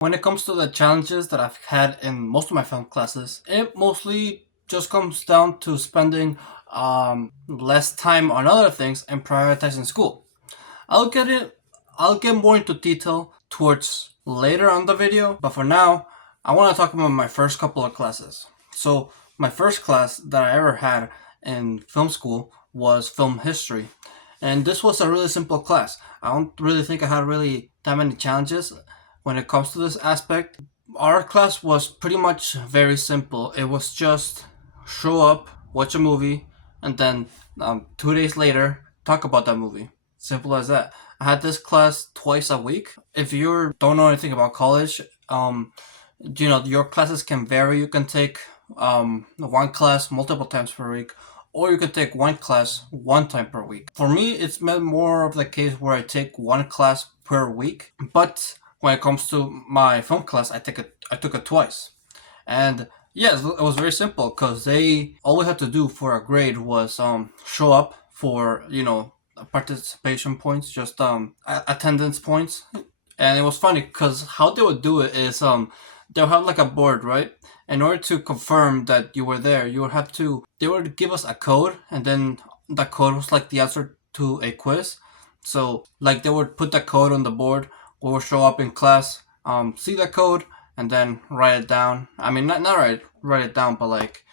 When it comes to the challenges that I've had in most of my film classes, it mostly just comes down to spending less time on other things and prioritizing school. I'll get it. I'll get more into detail towards later on the video, but for now, I want to talk about my first couple of classes. So my first class that I ever had in film school was film history, and this was a really simple class. I don't really think I had really that many challenges when it comes to this aspect. Our class was pretty much very simple. It was just show up, watch a movie, and then 2 days later talk about that movie. Simple as that. I had this class twice a week. If you don't know anything about college, your classes can vary. You can take one class multiple times per week, or you can take one class one time per week. For me, it's more of the case where I take one class per week. But when it comes to my film class, I took it twice, and yes, it was very simple because they all we had to do for a grade was show up for participation points, just attendance points. And it was funny because how they would do it is they'll have like a board, right? In order to confirm that you were there, you would have to they would give us a code, and then the code was like the answer to a quiz. So like they would put the code on the board. We would show up in class, see the code, and then write it down. I mean, not write it down, but like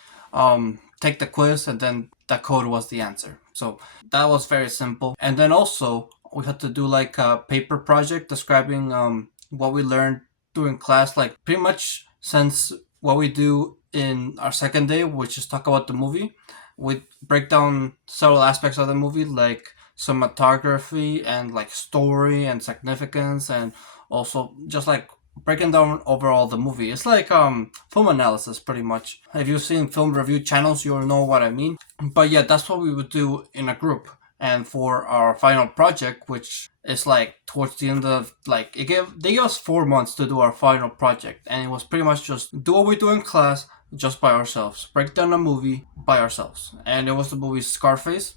take the quiz, and then the code was the answer. So that was very simple. And then also we had to do like a paper project describing what we learned during class, like pretty much since what we do in our second day, which is talk about the movie. We break down several aspects of the movie, like cinematography and like story and significance, and also just like breaking down overall the movie. It's like film analysis pretty much. If you've seen film review channels, you'll know what I mean. But yeah, that's what we would do in a group. And for our final project, which is like towards the end of like they gave us 4 months to do our final project, and it was pretty much just do what we do in class just by ourselves, break down a movie by ourselves, and it was the movie Scarface.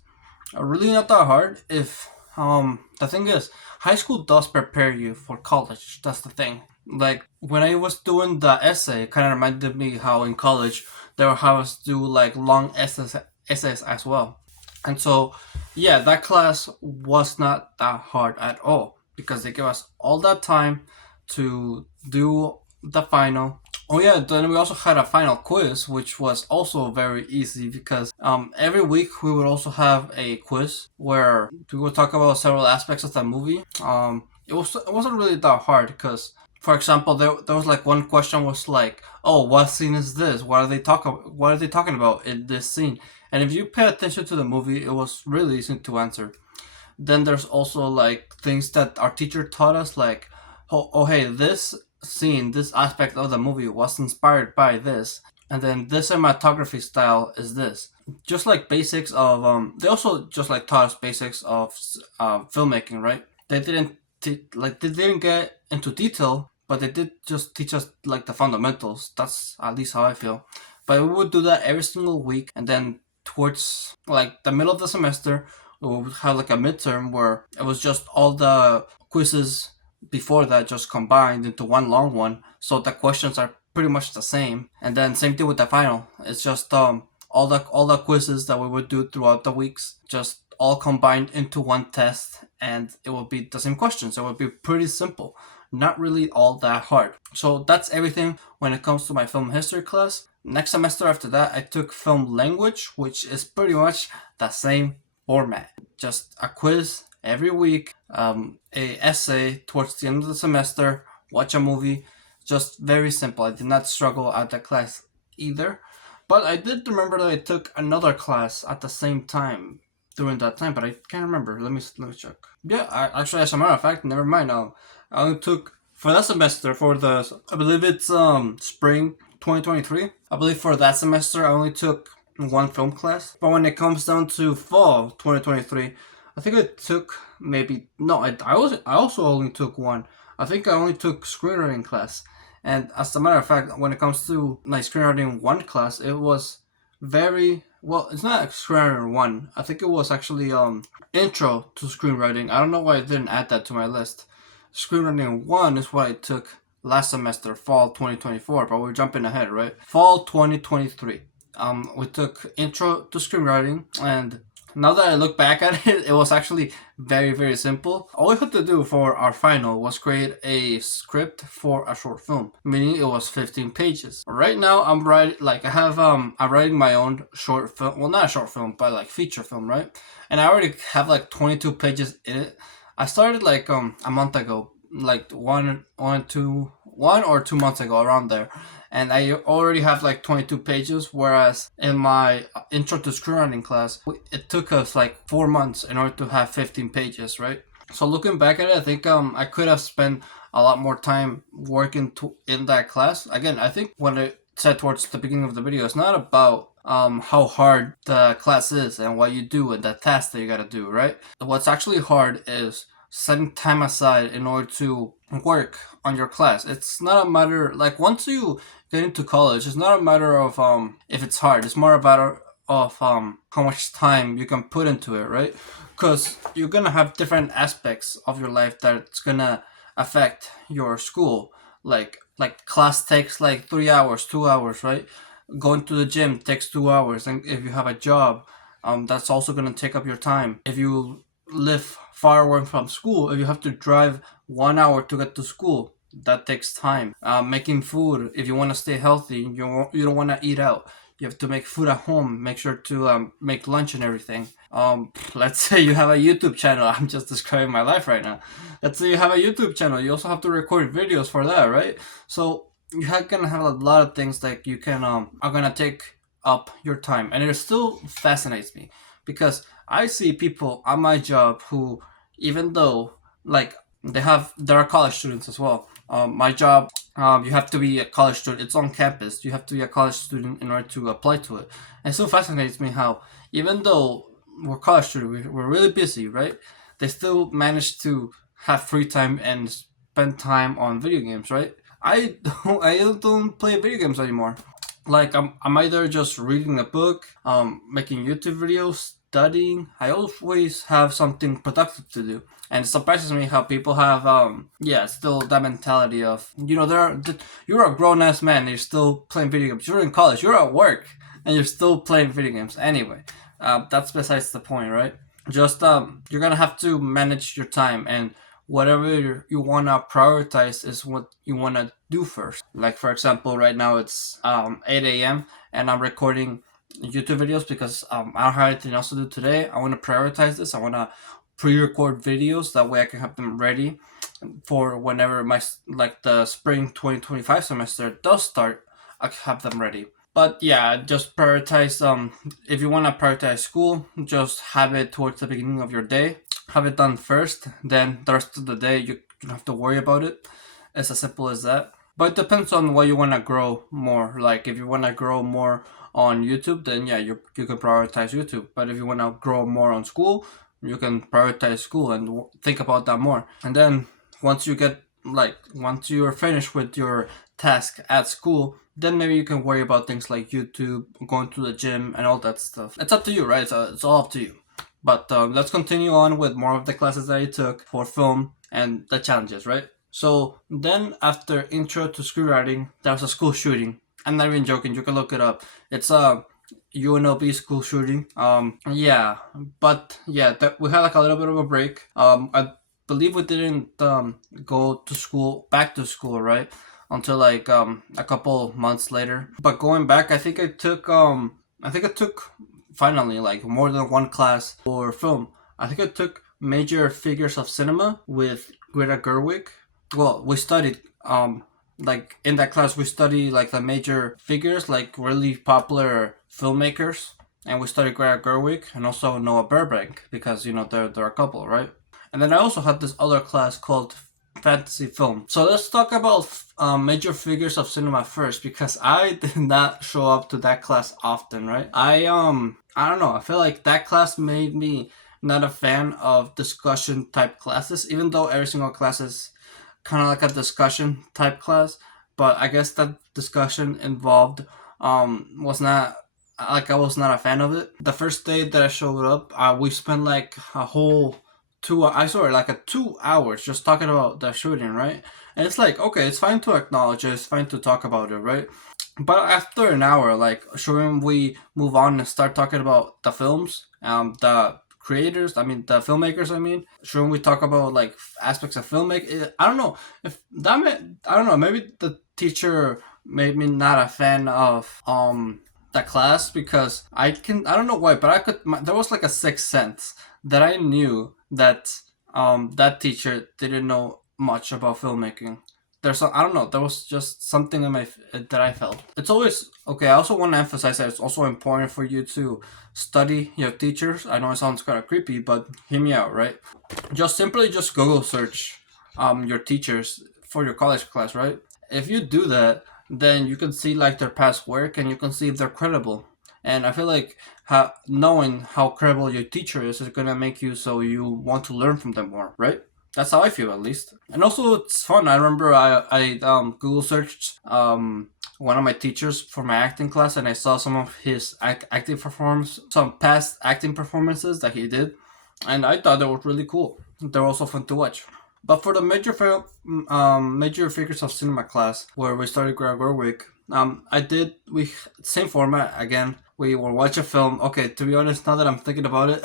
Really not that hard. If the thing is, high school does prepare you for college. That's the thing. Like when I was doing the essay, it kind of reminded me how in college they would have us do like long essays as well. And so, yeah, that class was not that hard at all because they gave us all that time to do the final. Oh yeah, then we also had a final quiz, which was also very easy because every week we would also have a quiz where we would talk about several aspects of the movie. It wasn't really that hard because, for example, there was like one question was like, oh, what scene is this? What are they talking about in this scene? And if you pay attention to the movie, it was really easy to answer. Then there's also like things that our teacher taught us, like, oh hey, this scene, this aspect of the movie was inspired by this, and then this cinematography style is this. Just like basics of they also just like taught us basics of filmmaking, right? They didn't get into detail, but they did just teach us like the fundamentals. That's at least how I feel. But we would do that every single week, and then towards like the middle of the semester, we would have like a midterm where it was just all the quizzes before that just combined into one long one. So the questions are pretty much the same. And then same thing with the final. It's just all the quizzes that we would do throughout the weeks just all combined into one test, and it will be the same questions. It will be pretty simple, not really all that hard. So that's everything when it comes to my film history class. Next semester after that, I took film language, which is pretty much the same format. Just a quiz every week, a essay towards the end of the semester, watch a movie. Just very simple. I did not struggle at that class either. But I did remember that I took another class at the same time during that time, but I can't remember. Let me check. Yeah, actually, as a matter of fact, never mind. Now I only took for that semester for the I believe it's spring 2023. I believe for that semester I only took one film class. But when it comes down to fall 2023, I think I took maybe no. I also only took one. I think I only took screenwriting class. And as a matter of fact, when it comes to my screenwriting one class, it was very well. It's not screenwriting one. I think it was actually intro to screenwriting. I don't know why I didn't add that to my list. Screenwriting one is what I took last semester, fall 2024, but we're jumping ahead, right? Fall 2023. We took intro to screenwriting, and now that I look back at it, it was actually very, very simple. All we had to do for our final was create a script for a short film, meaning it was 15 pages. Right now, I'm writing, like, I'm writing my own short film. Well, not a short film, but like feature film, right? And I already have like 22 pages in it. I started like a month ago, like 1 or 2 months ago, around there, and I already have like 22 pages. Whereas in my intro to screenwriting class, it took us like 4 months in order to have 15 pages, right? So looking back at it, I think I could have spent a lot more time working in that class. Again, I think what I said towards the beginning of the video, it's not about how hard the class is and what you do and the task that you gotta do, right? What's actually hard is setting time aside in order to work on your class. It's not a matter, like, once you get into college, it's not a matter of if it's hard. It's more a matter of how much time you can put into it, right? Because you're gonna have different aspects of your life that's gonna affect your school. Like class takes like 3 hours, 2 hours, right? Going to the gym takes 2 hours, and if you have a job, that's also gonna take up your time. If you live far away from school, if you have to drive 1 hour to get to school, that takes time. Making food, if you want to stay healthy, you don't want to eat out. You have to make food at home. Make sure to make lunch and everything. Let's say you have a YouTube channel. I'm just describing my life right now. Let's say you have a YouTube channel. You also have to record videos for that, right? So you're gonna have a lot of things that you can are gonna take up your time, and it still fascinates me because I see people at my job who, even though, like, there are college students as well. My job, you have to be a college student. It's on campus. You have to be a college student in order to apply to it. And it still fascinates me how, even though we're college students, we're really busy, right? They still manage to have free time and spend time on video games, right? I don't play video games anymore. Like, I'm either just reading a book, making YouTube videos, studying. I always have something productive to do, and it surprises me how people have still that mentality of, you're a grown ass man and you're still playing video games. You're in college, you're at work, and you're still playing video games. Anyway, that's besides the point, right? Just you're gonna have to manage your time, and whatever you wanna prioritize is what you wanna do first. Like, for example, right now it's 8 a.m. and I'm recording YouTube videos because I don't have anything else to do today. I want to prioritize this. I want to pre-record videos, that way I can have them ready for whenever the spring 2025 semester does start. I can have them ready. But yeah, just prioritize. If you want to prioritize school, just have it towards the beginning of your day. Have it done first, then the rest of the day you don't have to worry about it. It's as simple as that. But it depends on what you want to grow more. Like, if you want to grow more on YouTube, then yeah, you can prioritize YouTube. But if you want to grow more on school, you can prioritize school and think about that more. And then once you're finished with your task at school, then maybe you can worry about things like YouTube, going to the gym, and all that stuff. It's up to you, right? It's all up to you. But let's continue on with more of the classes that I took for film and the challenges, right? So then, after intro to screenwriting, there was a school shooting. I'm not even joking. You can look it up. It's a UNLV school shooting. Yeah, but yeah, we had like a little bit of a break. I believe we didn't go to school, back to school, right? Until like a couple months later. But going back, I think I took finally like more than one class for film. I think I took major figures of cinema with Greta Gerwig. Well, we studied like in that class we studied like the major figures, like really popular filmmakers, and we studied Greta Gerwig and also Noah Burbank because they're a couple, right? And then I also had this other class called fantasy film. So let's talk about major figures of cinema first, because I did not show up to that class often, right? I don't know. I feel like that class made me not a fan of discussion type classes, even though every single class is kind of like a discussion type class. But I guess that discussion involved was not, like, I was not a fan of it. The first day that I showed up, we spent like a whole I saw it like a 2 hours just talking about the shooting, right? And it's like, okay, it's fine to acknowledge it, it's fine to talk about it, right? But after an hour, like, shouldn't we move on and start talking about the films, the creators? I mean, the filmmakers. I mean, shouldn't we talk about like aspects of filmmaking? I don't know if that meant, I don't know. Maybe the teacher made me not a fan of the class because I don't know why, but there was like a sixth sense that I knew that that teacher didn't know much about filmmaking. I don't know, there was just something in that I felt. It's always okay. I also want to emphasize that it's also important for you to study your teachers. I know it sounds kind of creepy, but hear me out, right? Just Google search your teachers for your college class, right? If you do that, then you can see like their past work and you can see if they're credible. And I feel like knowing how credible your teacher is gonna make you so you want to learn from them more, right? That's how I feel, at least. And also, it's fun. I remember I Google searched one of my teachers for my acting class, and I saw some of his acting performance, some past acting performances that he did, and I thought they were really cool. They were also fun to watch. But for the major figures of cinema class, where we started Greta Gerwig, I did we same format again. We will watch a film. Okay, to be honest, now that I'm thinking about it,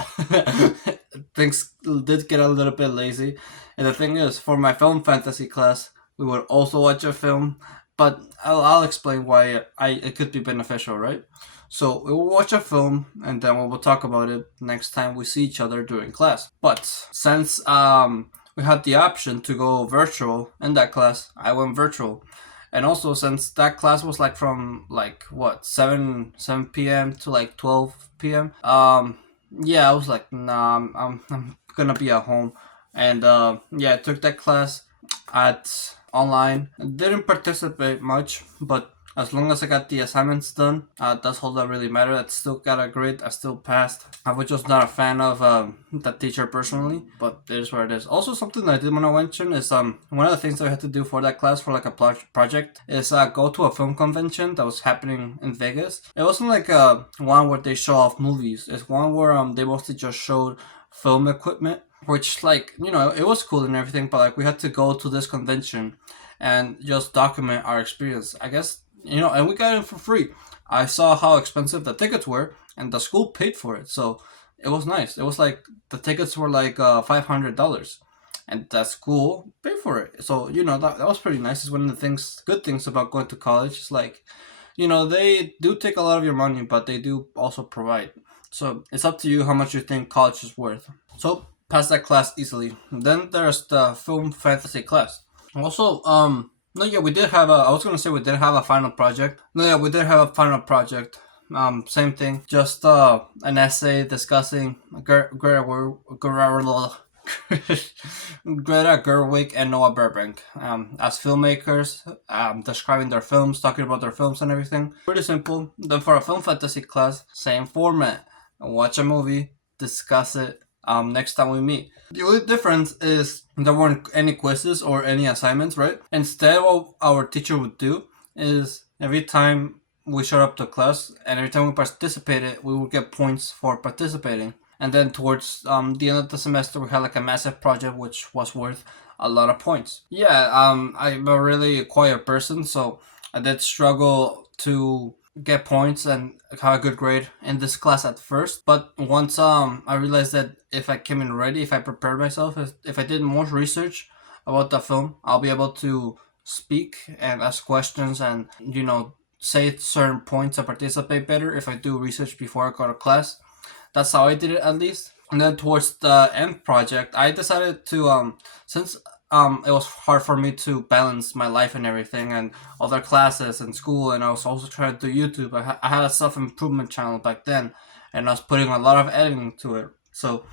things did get a little bit lazy. And the thing is, for my film fantasy class, we would also watch a film, but I'll explain why it could be beneficial, right? So we will watch a film and then we will talk about it next time we see each other during class. But since we had the option to go virtual in that class, I went virtual. And also, since that class was like from like what 7 p.m. to like 12 p.m. Yeah, I was like, nah, I'm gonna be at home. And yeah, I took that class at online. Didn't participate much, but as long as I got the assignments done, that's all that really mattered. I still got a grade. I still passed. I was just not a fan of that teacher personally, but it is what it is. Also, something that I did want to mention is one of the things that I had to do for that class for like a project is go to a film convention that was happening in Vegas. It wasn't like one where they show off movies. It's one where they mostly just showed film equipment, which, like, it was cool and everything, but like we had to go to this convention and just document our experience, I guess. And we got it for free. I saw how expensive the tickets were, and the school paid for it, so it was nice. It was like the tickets were like $500, and the school paid for it. So that was pretty nice. It's one of the good things about going to college. It's like, they do take a lot of your money, but they do also provide. So it's up to you how much you think college is worth. So pass that class easily. Then there's the film fantasy class. Also, no, yeah, we did have a. I was gonna say we did have a final project. No, yeah, we did have a final project. Same thing. Just an essay discussing Greta Gerwig and Noah Burbank as filmmakers, describing their films, talking about their films and everything. Pretty simple. Then for a film fantasy class, same format. Watch a movie, discuss it. Next time we meet. The only difference is there weren't any quizzes or any assignments, right? Instead, what our teacher would do is every time we showed up to class and every time we participated, we would get points for participating. And then towards the end of the semester, we had like a massive project which was worth a lot of points. Yeah, I'm a really quiet person, so I did struggle to get points and have a good grade in this class at first, but once I realized that if I came in ready, if I prepared myself, if I did more research about the film, I'll be able to speak and ask questions and say certain points and participate better if I do research before I go to class. That's how I did it, at least. And then towards the end project, I decided to since it was hard for me to balance my life and everything and other classes and school, and I was also trying to do YouTube. I had a self-improvement channel back then, and I was putting a lot of editing to it, so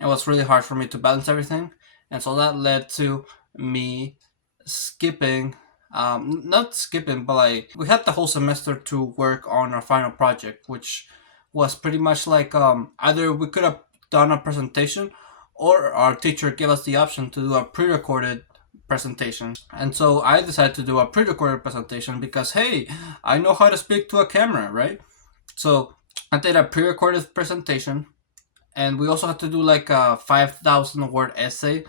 it was really hard for me to balance everything. And so that led to me skipping, not skipping, but like we had the whole semester to work on our final project, which was pretty much like either we could have done a presentation or our teacher gave us the option to do a pre-recorded presentation. And so I decided to do a pre-recorded presentation because, hey, I know how to speak to a camera, right? So I did a pre-recorded presentation, and we also had to do like a 5,000 word essay.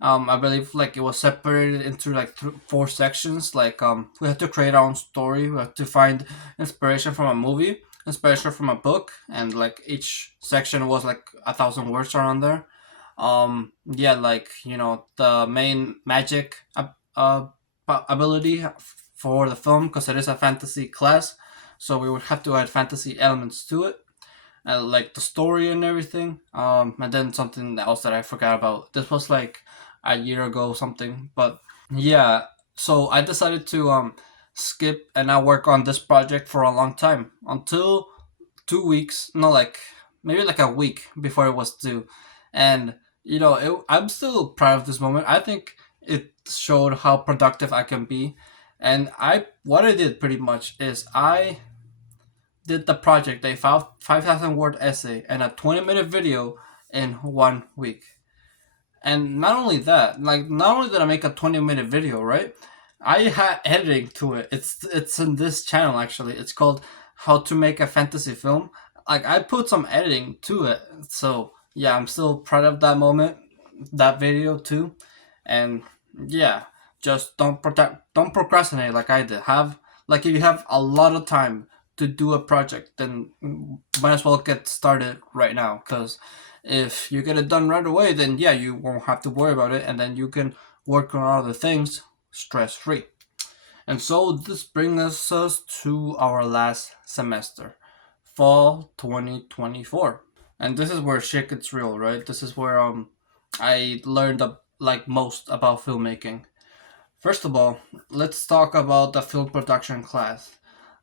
I believe like it was separated into like four sections. Like we had to create our own story. We had to find inspiration from a movie, inspiration from a book, and like each section was like 1,000 words around there. Yeah, like the main magic ability for the film, because it is a fantasy class, so we would have to add fantasy elements to it, like the story and everything. And then something else that I forgot about. This was like a year ago, something. But yeah, so I decided to skip and not work on this project for a long time until 2 weeks, no, like maybe like a week before it was due, and I'm still proud of this moment. I think it showed how productive I can be, and I what I did pretty much is I did the project, a 5,000 word essay and a 20-minute video in 1 week. And not only that, like not only did I make a 20-minute video, right? I had editing to it. It's in this channel actually. It's called How to Make a Fantasy Film. Like I put some editing to it. So yeah, I'm still proud of that moment, that video too. And yeah, just don't procrastinate like I did. Have like if you have a lot of time to do a project, then might as well get started right now, because if you get it done right away, then yeah, you won't have to worry about it, and then you can work on other things stress free. And so this brings us to our last semester, fall 2024. And this is where shit gets real, right? This is where I learned like most about filmmaking. First of all, let's talk about the film production class.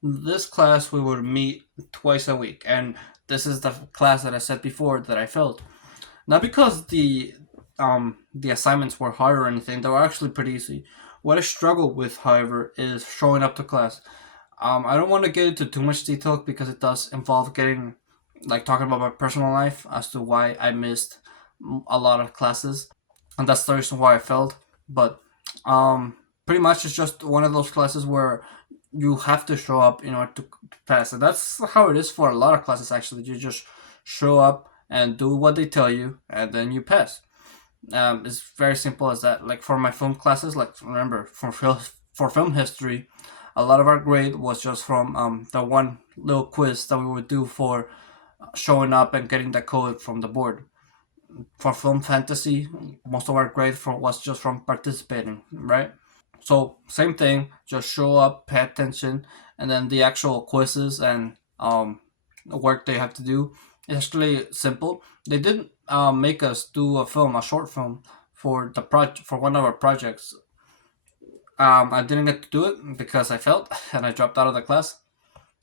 This class we would meet twice a week, and this is the class that I said before that I failed. Not because the assignments were hard or anything; they were actually pretty easy. What I struggled with, however, is showing up to class. I don't want to get into too much detail because it does involve getting like talking about my personal life as to why I missed a lot of classes, and that's the reason why I failed. But um, pretty much it's just one of those classes where you have to show up in order to pass, and that's how it is for a lot of classes. Actually, you just show up and do what they tell you, and then you pass. It's very simple as that. Like for my film classes, like remember for film history, a lot of our grade was just from the one little quiz that we would do for showing up and getting the code from the board. For film fantasy, most of our grade was just from participating, right? So same thing, just show up, pay attention, and then the actual quizzes and work they have to do is actually simple. They did make us do a short film for the project for one of our projects. I didn't get to do it because I failed and I dropped out of the class.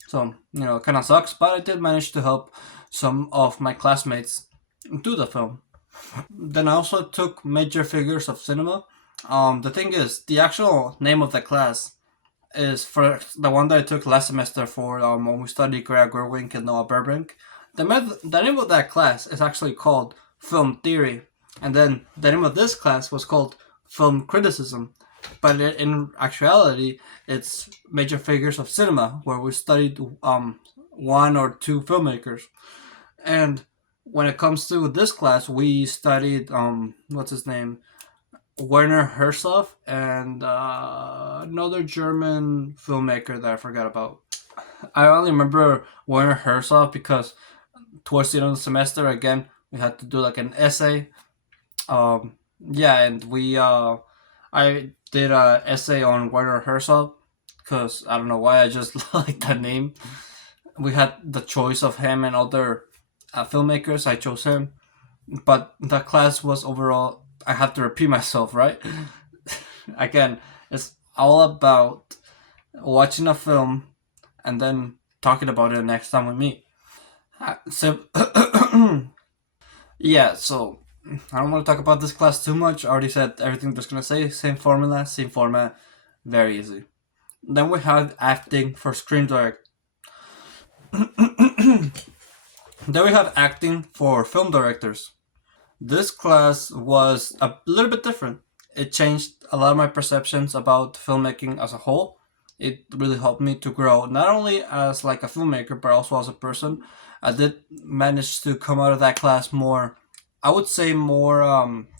So it kind of sucks, but I did manage to help some of my classmates do the film. Then I also took major figures of cinema. The thing is, the actual name of the class is for the one that I took last semester for when we studied Greg Gerwig and Noah Burbank. The name of that class is actually called Film Theory, and then the name of this class was called Film Criticism. But in actuality, it's major figures of cinema, where we studied one or two filmmakers. And when it comes to this class, we studied what's his name, Werner Herzog, and another German filmmaker that I forgot about. I only remember Werner Herzog because towards the end of the semester, again, we had to do like an essay. Yeah, and I did a essay on Werner Herzog because I don't know why, I just like the name. We had the choice of him and other filmmakers. I chose him, but the class was overall. I have to repeat myself, right? Again, it's all about watching a film and then talking about it next time we meet. So, yeah, so I don't want to talk about this class too much. I already said everything there's gonna say. Same formula, same format, very easy. Then we have acting for screen direct. Then we have acting for film directors. This class was a little bit different. It changed a lot of my perceptions about filmmaking as a whole. It really helped me to grow, not only as like a filmmaker, but also as a person. I did manage to come out of that class more, I would say, more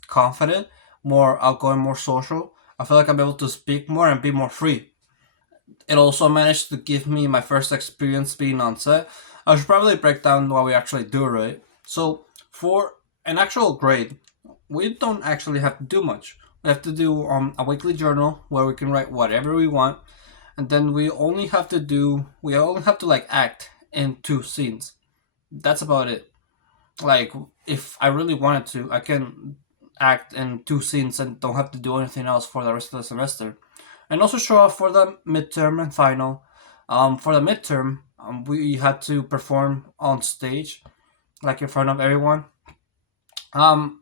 confident, more outgoing, more social. I feel like I'm able to speak more and be more free. It also managed to give me my first experience being on set. I should probably break down what we actually do, right? So, for an actual grade, we don't actually have to do much. We have to do a weekly journal where we can write whatever we want, and then we only have to like act in two scenes. That's about it. Like, if I really wanted to, I can act in two scenes and don't have to do anything else for the rest of the semester. And also show up for the midterm and final. For the midterm, we had to perform on stage, like in front of everyone. Um,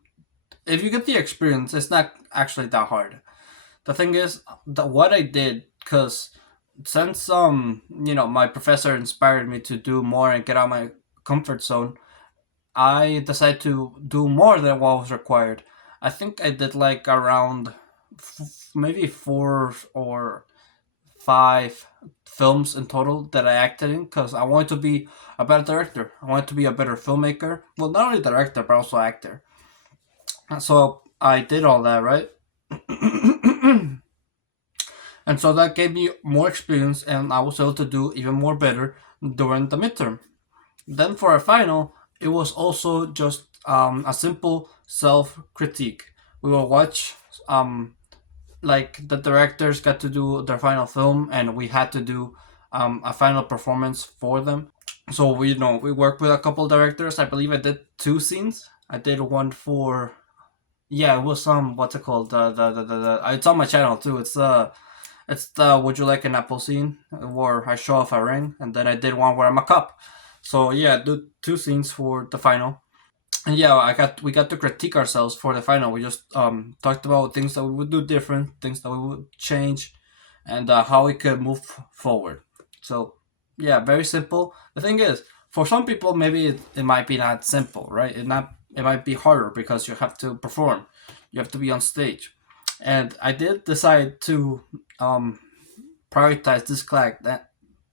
if you get the experience, it's not actually that hard. The thing is that what I did, because since my professor inspired me to do more and get out of my comfort zone, I decided to do more than what was required. I think I did like around maybe four or five films in total that I acted in because I wanted to be a better director. I wanted to be a better filmmaker. Well, not only director but also actor. So I did all that, right? And so that gave me more experience, and I was able to do even more better during the midterm. Then for a final, it was also just a simple self critique. We will watch like the directors got to do their final film, and we had to do a final performance for them. So we worked with a couple directors. I believe I did two scenes. I did one for, yeah, it was what's it called, it's on my channel too. It's the Would You Like an Apple scene where I show off a ring, and then I did one where I'm a cop. So yeah, I did two scenes for the final. And yeah, we got to critique ourselves for the final. We just talked about things that we would do different, things that we would change, and how we could move forward. So yeah, very simple. The thing is, for some people, maybe it might be not simple, right? It might be harder because you have to perform, you have to be on stage, and I did decide to um, prioritize this class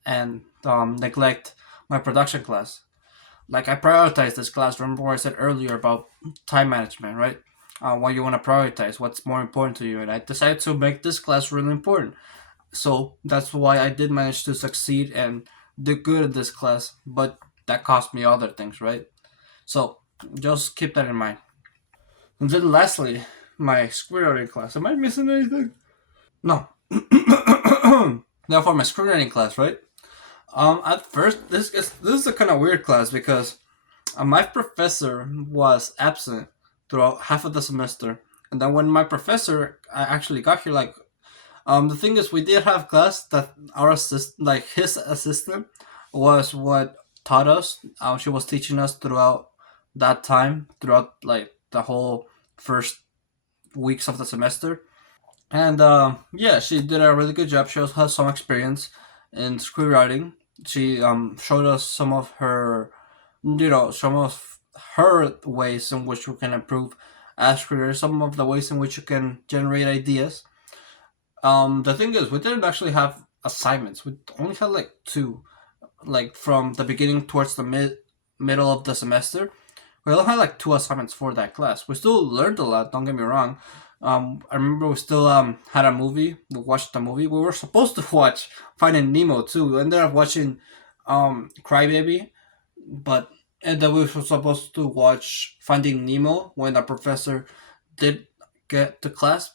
and neglect my production class. Like, I prioritize this class. Remember what I said earlier about time management, right? What you want to prioritize, what's more important to you, and I decided to make this class really important. So that's why I did manage to succeed and do good at this class, but that cost me other things, right? So just keep that in mind. And then lastly, my screenwriting class. Am I missing anything? No. Therefore, my screenwriting class, right? At first, this is a kind of weird class because my professor was absent throughout half of the semester, and then when my professor actually got here, like, the thing is, we did have class that like his assistant, was what taught us. She was teaching us throughout that time, throughout like the whole first weeks of the semester, and yeah, she did a really good job. She also has some experience in screenwriting. She showed us some of her ways in which we can improve as creators, some of the ways in which you can generate ideas. The thing is, we didn't actually have assignments. We only had like two, like from the beginning towards the middle of the semester. We only had like two assignments for that class. We still learned a lot. Don't get me wrong. I remember we still had a movie. We watched the movie. We were supposed to watch Finding Nemo too. We ended up watching Crybaby, but and then we were supposed to watch Finding Nemo when the professor did get to class.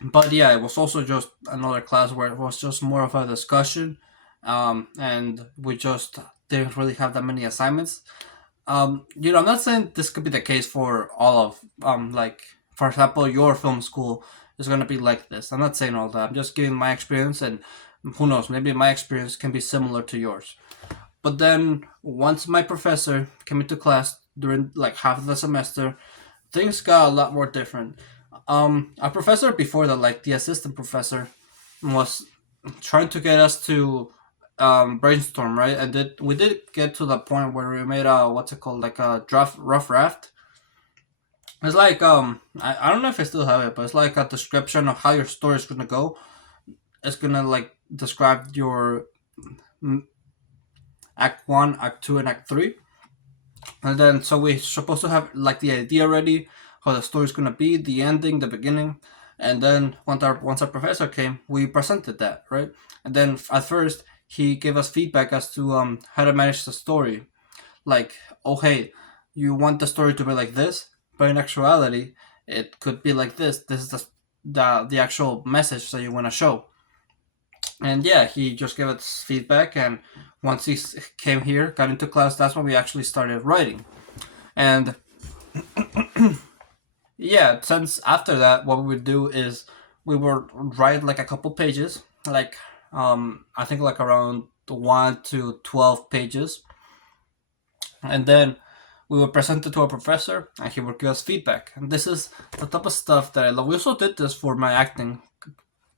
But yeah, it was also just another class where it was just more of a discussion, and we just didn't really have that many assignments. I'm not saying this could be the case for all of like, for example, your film school is gonna be like this. I'm not saying all that. I'm just giving my experience, and who knows, maybe my experience can be similar to yours. But then once my professor came into class during like half of the semester, things got a lot more different. Our professor before that, like the assistant professor, was trying to get us to brainstorm, right? And we did get to the point where we made a, what's it called, like a draft rough draft. It's like I don't know if I still have it, but it's like a description of how your story is gonna go. it's gonna like describe your Act One, Act Two, and Act Three. And then so we're supposed to have like the idea ready, how the story's gonna be, the ending, the beginning, and then once our professor came, we presented that, right? And then at first he gave us feedback as to how to manage the story, like, oh hey, you want the story to be like this, but in actuality it could be like this. This is the actual message that you want to show. And yeah, he just gave us feedback, and once he came here, got into class, that's when we actually started writing. And yeah, since after that, what we would do is we would write like a couple pages, like I think like around 1 to 12 pages, and then we would present it to our professor, and he would give us feedback. And this is the type of stuff that I love. We also did this for my acting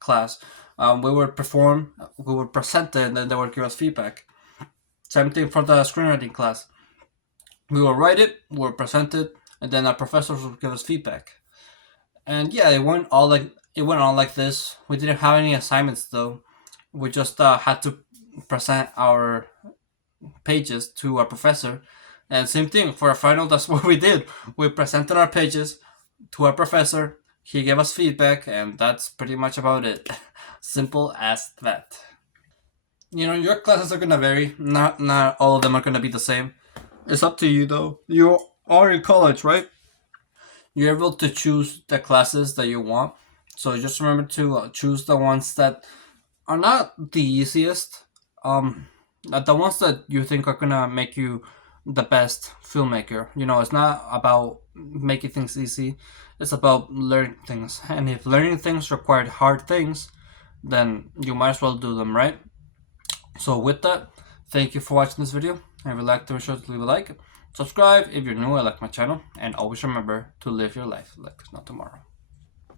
class. We would perform, we would present it, and then they would give us feedback. Same thing for the screenwriting class. We would write it, we would present it, and then our professors would give us feedback. And yeah, it went on like this. We didn't have any assignments though. We just had to present our pages to our professor. And same thing for our final. That's what we did. We presented our pages to our professor. He gave us feedback, and that's pretty much about it. Simple as that. Your classes are gonna vary. Not all of them are gonna be the same. It's up to you though. You are in college, right? You're able to choose the classes that you want. So just remember to choose the ones that are not the easiest. The ones that you think are gonna make you the best filmmaker. It's not about making things easy. It's about learning things. And if learning things required hard things, then you might as well do them, right? So with that, thank you for watching this video. If you liked it, be sure to leave a like. Subscribe if you're new or like my channel. And always remember to live your life like there's no tomorrow.